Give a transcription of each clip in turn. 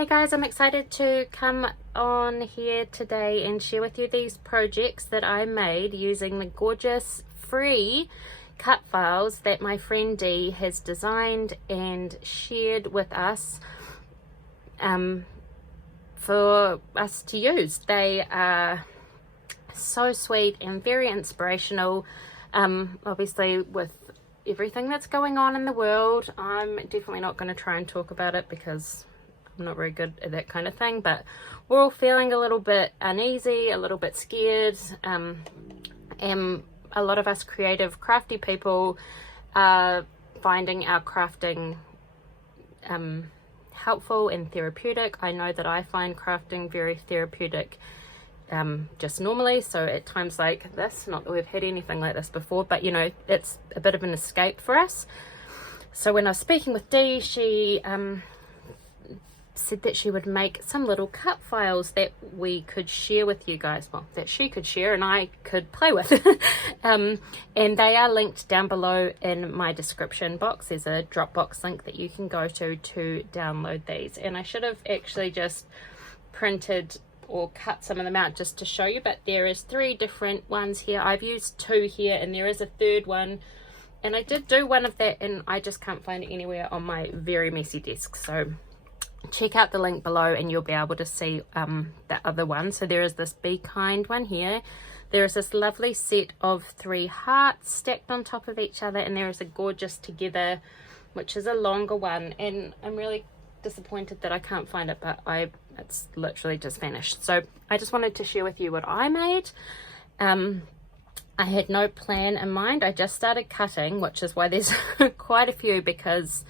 Hey guys, I'm excited to come on here today and share with you these projects that I made using the gorgeous free cut files that my friend Dee has designed and shared with us for us to use. They are so sweet and very inspirational. Obviously with everything that's going on in the world, I'm definitely not going to try and talk about it because I'm not very good at that kind of thing, but we're all feeling a little bit uneasy, a little bit scared, and a lot of us creative crafty people are finding our crafting helpful and therapeutic. I know that I find crafting very therapeutic just normally, so at times like this, not that we've had anything like this before, but you know, it's a bit of an escape for us. So when I was speaking with Dee, she said that she would make some little cut files that we could share with you guys, well, that she could share and I could play with. And they are linked down below in my description box. There's a Dropbox link that you can go to download these, and I should have actually just printed or cut some of them out just to show you, but there is 3 different ones here. I've used 2 here and there is a 3rd one, and I did do one of that and I just can't find it anywhere on my very messy desk. So check out the link below and you'll be able to see the other one. So there is this Be Kind one here. There is this lovely set of 3 hearts stacked on top of each other, and there is a gorgeous Together, which is a longer one, and I'm really disappointed that I can't find it, but it's literally just vanished. So I just wanted to share with you what I made. I had no plan in mind. I just started cutting, which is why there's quite a few, because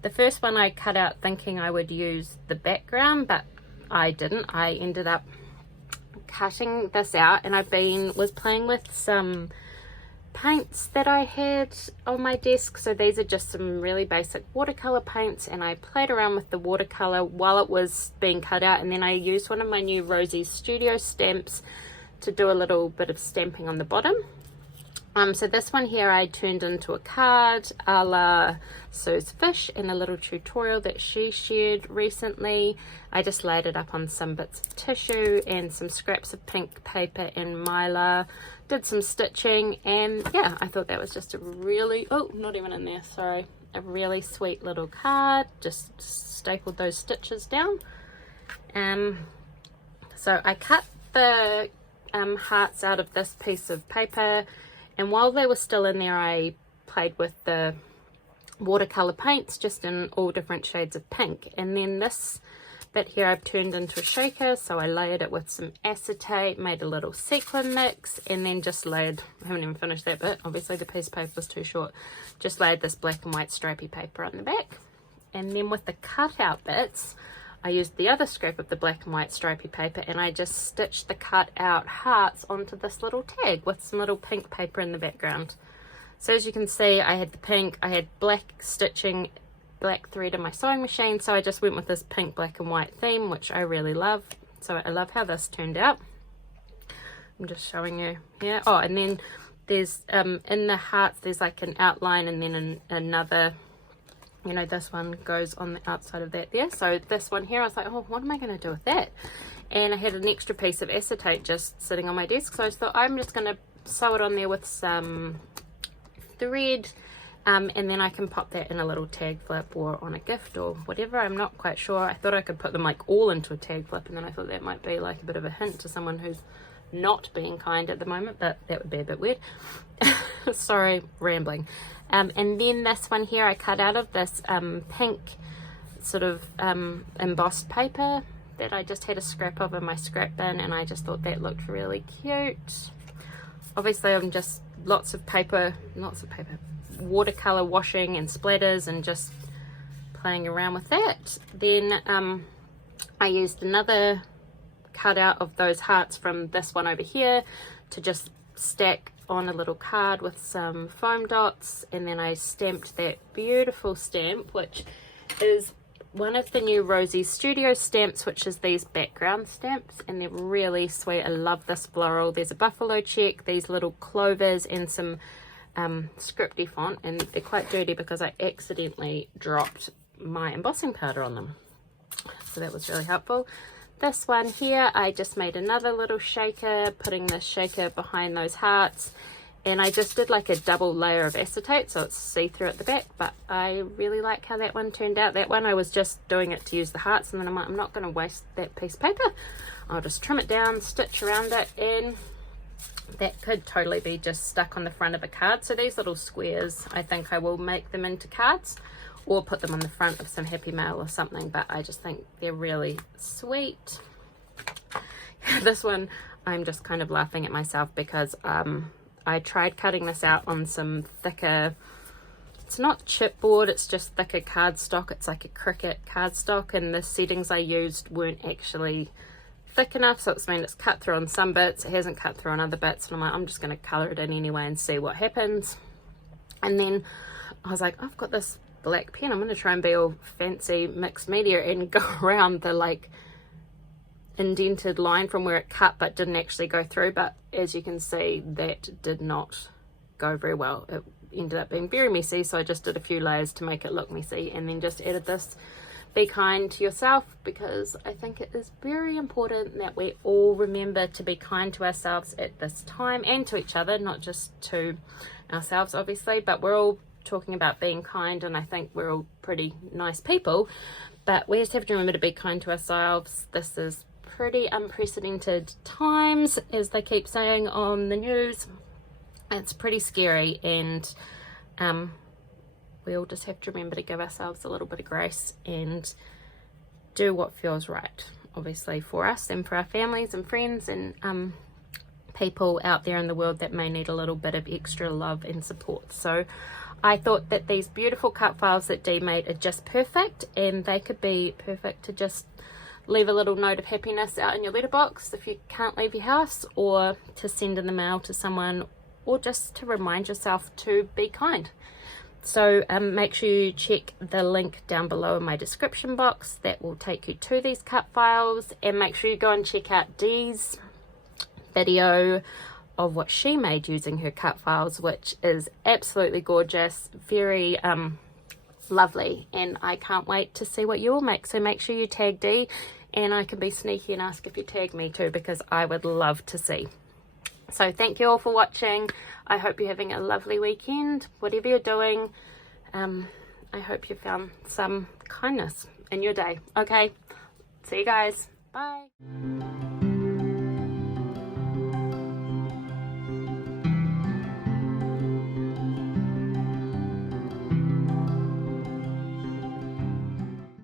the first one I cut out thinking I would use the background, but I didn't. I ended up cutting this out, and was playing with some paints that I had on my desk. So these are just some really basic watercolor paints, and I played around with the watercolor while it was being cut out, and then I used one of my new Rosie's Studio stamps to do a little bit of stamping on the bottom. So this one here I turned into a card a la Sue's Fish in a little tutorial that she shared recently. I just laid it up on some bits of tissue and some scraps of pink paper and mylar, did some stitching, and yeah, I thought that was just a really, oh, not even in there, sorry, a really sweet little card. Just stapled those stitches down. So I cut the hearts out of this piece of paper, and while they were still in there I played with the watercolor paints just in all different shades of pink. And then this bit here I've turned into a shaker, so I layered it with some acetate, made a little sequin mix, and then just layered, I haven't even finished that bit, obviously the piece of paper was too short, just layered this black and white stripy paper on the back. And then with the cutout bits I used the other scrap of the black and white stripy paper, and I just stitched the cut out hearts onto this little tag with some little pink paper in the background. So as you can see, I had the pink, I had black stitching, black thread in my sewing machine, so I just went with this pink, black and white theme, which I really love. So I love how this turned out. I'm just showing you here. Oh, and then there's in the hearts there's like an outline, and then another, you know, this one goes on the outside of that there. So this one here I was like, oh, what am I going to do with that? And I had an extra piece of acetate just sitting on my desk, so I thought I'm just going to sew it on there with some thread, and then I can pop that in a little tag flip or on a gift or whatever. I'm not quite sure. I thought I could put them like all into a tag flip, and then I thought that might be like a bit of a hint to someone who's not being kind at the moment, but that would be a bit weird. Sorry, rambling. And then this one here I cut out of this pink sort of embossed paper that I just had a scrap of in my scrap bin, and I just thought that looked really cute. Obviously I'm just lots of paper, watercolor washing and splatters and just playing around with that. Then I used another cutout of those hearts from this one over here to just stack on a little card with some foam dots, and then I stamped that beautiful stamp, which is one of the new Rosie's Studio stamps, which is these background stamps, and they're really sweet. I love this floral. There's a buffalo check, these little clovers, and some scripty font, and they're quite dirty because I accidentally dropped my embossing powder on them. so that was really helpful. This one here, I just made another little shaker, putting the shaker behind those hearts, and I just did like a double layer of acetate so it's see-through at the back, but I really like how that one turned out. That one I was just doing it to use the hearts, and then I'm not going to waste that piece of paper. I'll just trim it down, stitch around it, and that could totally be just stuck on the front of a card. So these little squares, I think I will make them into cards or put them on the front of some Happy Mail or something, but I just think they're really sweet. This one, I'm just kind of laughing at myself because I tried cutting this out on some thicker, it's not chipboard, it's just thicker cardstock. It's like a Cricut cardstock, and the settings I used weren't actually thick enough, so it's cut through on some bits, it hasn't cut through on other bits, and I'm like, I'm just going to color it in anyway and see what happens. And then I was like, I've got this black pen, I'm going to try and be all fancy mixed media and go around the like indented line from where it cut but didn't actually go through. But as you can see, that did not go very well. It ended up being very messy, so I just did a few layers to make it look messy, and then just added this be kind to yourself, because I think it is very important that we all remember to be kind to ourselves at this time, and to each other, not just to ourselves obviously, but we're all talking about being kind, and I think we're all pretty nice people, but we just have to remember to be kind to ourselves. This is pretty unprecedented times, as they keep saying on the news. It's pretty scary, and we all just have to remember to give ourselves a little bit of grace and do what feels right, obviously for us and for our families and friends and people out there in the world that may need a little bit of extra love and support. So I thought that these beautiful cut files that Dee made are just perfect, and they could be perfect to just leave a little note of happiness out in your letterbox if you can't leave your house, or to send in the mail to someone, or just to remind yourself to be kind. So make sure you check the link down below in my description box. That will take you to these cut files, and make sure you go and check out Dee's video of what she made using her cut files, which is absolutely gorgeous, very lovely, and I can't wait to see what you all make. So make sure you tag Dee, and I can be sneaky and ask if you tag me too, because I would love to see. So thank you all for watching. I hope you're having a lovely weekend, whatever you're doing. I hope you found some kindness in your day. Okay, see you guys. Bye.